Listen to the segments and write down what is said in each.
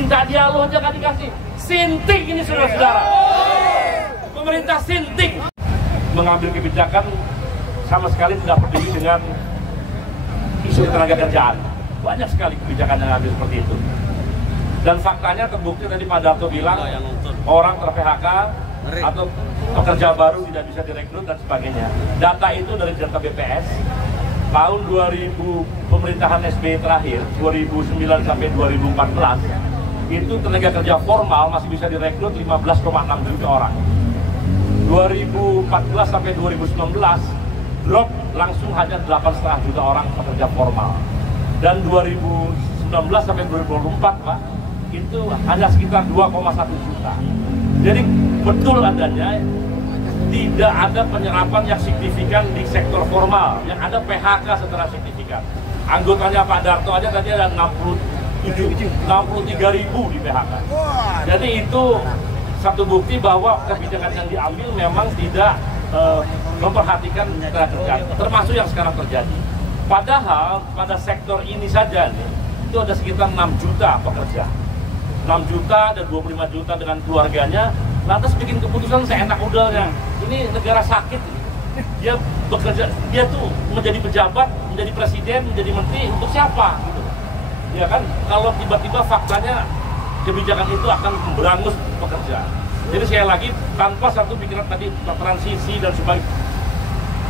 Minta dialog aja nggak dikasih. Sinting ini saudara-saudara. Pemerintah sinting. Mengambil kebijakan sama sekali tidak peduli dengan isu tenaga kerjaan. Banyak sekali kebijakan yang ambil seperti itu. Dan faktanya terbukti tadi Pak Darto bilang orang ter-PHK atau pekerja baru tidak bisa direkrut dan sebagainya. Data itu dari data BPS tahun 2000 pemerintahan SBY terakhir 2009 sampai 2014 itu tenaga kerja formal masih bisa direkrut 15,6 juta orang. 2014 sampai 2019 drop langsung hanya 8,5 juta orang pekerja formal. Dan 2019 sampai 2024 Pak itu hanya sekitar 2,1 juta. Jadi betul adanya tidak ada penyerapan yang signifikan di sektor formal, yang ada PHK secara signifikan. Anggotanya Pak Darto aja tadi ada 63.000 di PHK. Jadi itu satu bukti bahwa kebijakan yang diambil memang tidak memperhatikan tenaga kerja, termasuk yang sekarang terjadi. Padahal pada sektor ini saja nih, itu ada sekitar 6 juta pekerja. 6 juta dan 25 juta dengan keluarganya, lantas bikin keputusan seenak udahnya. Ini negara sakit. Dia bekerja, dia tuh menjadi pejabat, menjadi presiden, menjadi menteri untuk siapa? Gitu. Ya kan, kalau tiba-tiba faktanya kebijakan itu akan berangus pekerja. Jadi sekali lagi, tanpa satu pikiran tadi transisi dan sebagainya,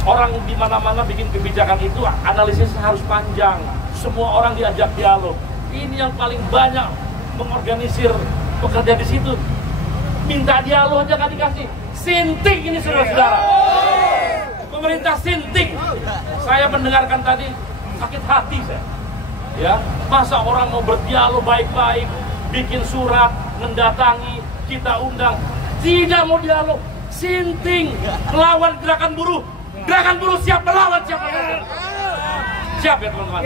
orang di mana-mana bikin kebijakan itu analisisnya harus panjang. Semua orang diajak dialog. Ini yang paling banyak mengorganisir pekerja di situ. Minta dialog aja nggak dikasih. Sinting ini saudara-saudara. Pemerintah sinting. Saya mendengarkan tadi sakit hati saya. Ya, masa orang mau berdialog baik-baik, bikin surat, mendatangi, kita undang, tidak mau dialog, sinting, melawan gerakan buruh. Gerakan buruh siap melawan, siap melawan. Siap ya teman-teman.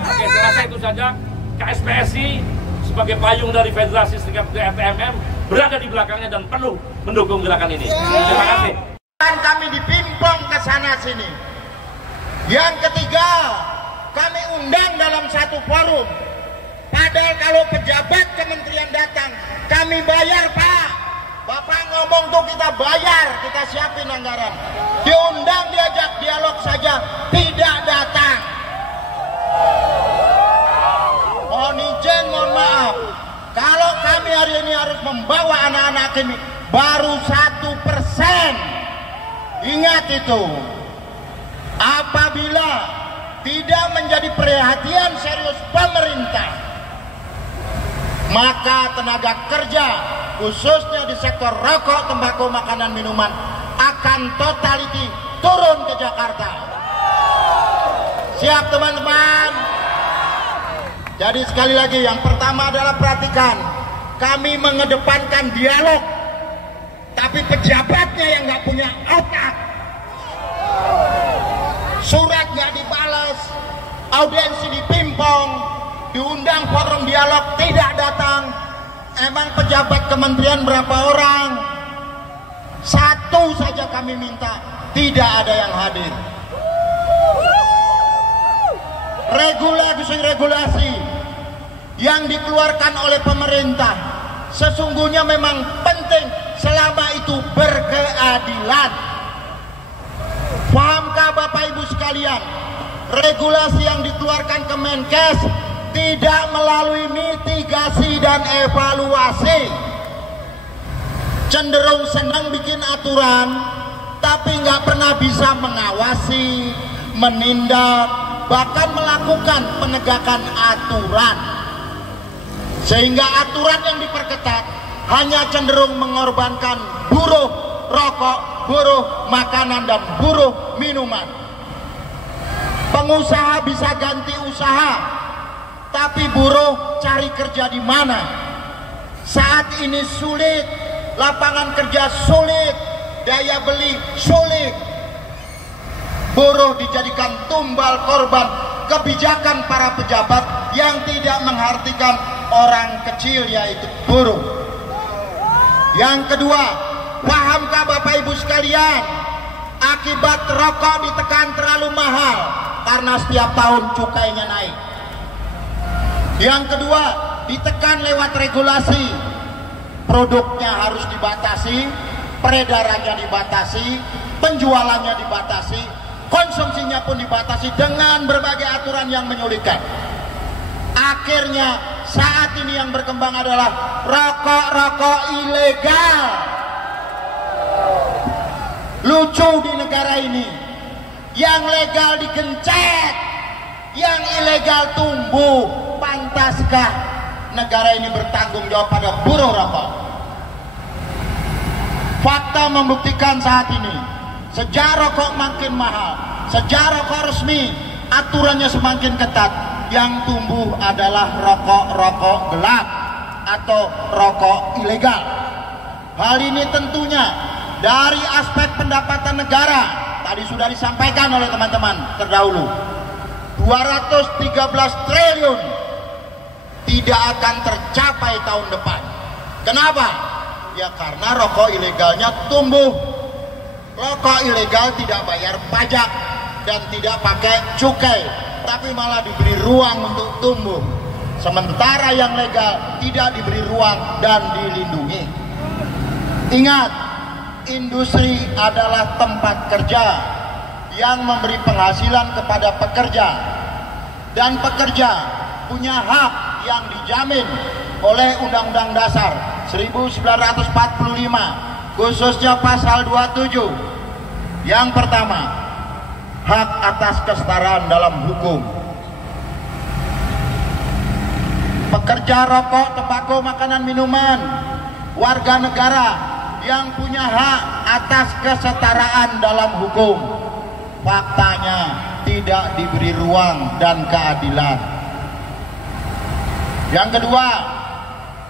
Oke, saya rasa itu saja. KSPSI sebagai payung dari Federasi Serikat FTMM berada di belakangnya dan penuh mendukung gerakan ini. Terima kasih. Dan kami dipimpong ke sana sini. Yang ketiga, kami undang dalam satu forum. Padahal kalau pejabat kementerian datang, kami bayar Pak. Bapak ngomong tuh kita bayar, kita siapin anggaran. Diundang diajak dialog saja, tidak datang. Mohon izin, mohon maaf. Kalau kami hari ini harus membawa anak-anak ini baru 1%. Ingat itu. Apabila tidak menjadi perhatian serius pemerintah, maka tenaga kerja khususnya di sektor rokok, tembakau, makanan, minuman akan totality turun ke Jakarta. Siap teman-teman? Jadi sekali lagi, yang pertama adalah perhatikan, kami mengedepankan dialog, tapi pejabatnya yang nggak punya otak. Surat nggak dibalas, audiensi dipimpong, diundang forum dialog tidak datang. Emang pejabat kementerian berapa orang? Satu saja kami minta, tidak ada yang hadir. Regulasi yang dikeluarkan oleh pemerintah sesungguhnya memang penting selama itu berkeadilan. Pahamkah Bapak Ibu sekalian, regulasi yang dikeluarkan Kemenkes tidak melalui mitigasi dan evaluasi, cenderung senang bikin aturan tapi nggak pernah bisa mengawasi, menindak, bahkan melakukan penegakan aturan, sehingga aturan yang diperketat hanya cenderung mengorbankan buruh rokok, buruh makanan, dan buruh minuman. Pengusaha bisa ganti usaha, tapi buruh cari kerja di mana? Saat ini sulit, lapangan kerja sulit, daya beli sulit. Buruh dijadikan tumbal korban kebijakan para pejabat yang tidak menghartikan orang kecil, yaitu buruh. Yang kedua, pahamkah Bapak Ibu sekalian, akibat rokok ditekan terlalu mahal karena setiap tahun cukainya naik. Yang kedua, ditekan lewat regulasi. Produknya harus dibatasi, peredarannya dibatasi, penjualannya dibatasi, konsumsinya pun dibatasi dengan berbagai aturan yang menyulitkan. Akhirnya saat ini yang berkembang adalah rokok-rokok ilegal. Lucu di negara ini, yang legal digencet, yang ilegal tumbuh. Pantaskah negara ini bertanggung jawab pada buruh rokok? Fakta membuktikan saat ini, sejak rokok makin mahal, sejak rokok resmi, aturannya semakin ketat, yang tumbuh adalah rokok-rokok gelap atau rokok ilegal. Hal ini tentunya dari aspek pendapatan negara, tadi sudah disampaikan oleh teman-teman terdahulu, 213 triliun tidak akan tercapai tahun depan. Kenapa? Ya karena rokok ilegalnya tumbuh. Rokok ilegal tidak bayar pajak dan tidak pakai cukai, tapi malah diberi ruang untuk tumbuh. Sementara yang legal tidak diberi ruang dan dilindungi. Ingat, industri adalah tempat kerja yang memberi penghasilan kepada pekerja, dan pekerja punya hak yang dijamin oleh Undang-Undang Dasar 1945, khususnya pasal 27. Yang pertama, hak atas kesetaraan dalam hukum. Pekerja rokok, tembakau, makanan, minuman, warga negara yang punya hak atas kesetaraan dalam hukum, faktanya tidak diberi ruang dan keadilan. Yang kedua,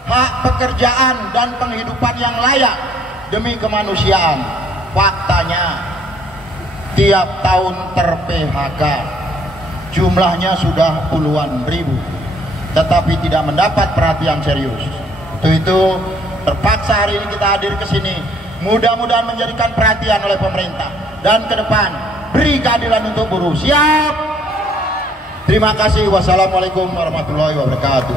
hak pekerjaan dan penghidupan yang layak demi kemanusiaan. Faktanya tiap tahun ter-PHK, jumlahnya sudah puluhan ribu, tetapi tidak mendapat perhatian serius. Itu terpaksa hari ini kita hadir ke sini, mudah-mudahan menjadikan perhatian oleh pemerintah, dan ke depan beri keadilan untuk buruh. Siap? Terima kasih. Wassalamualaikum warahmatullahi wabarakatuh.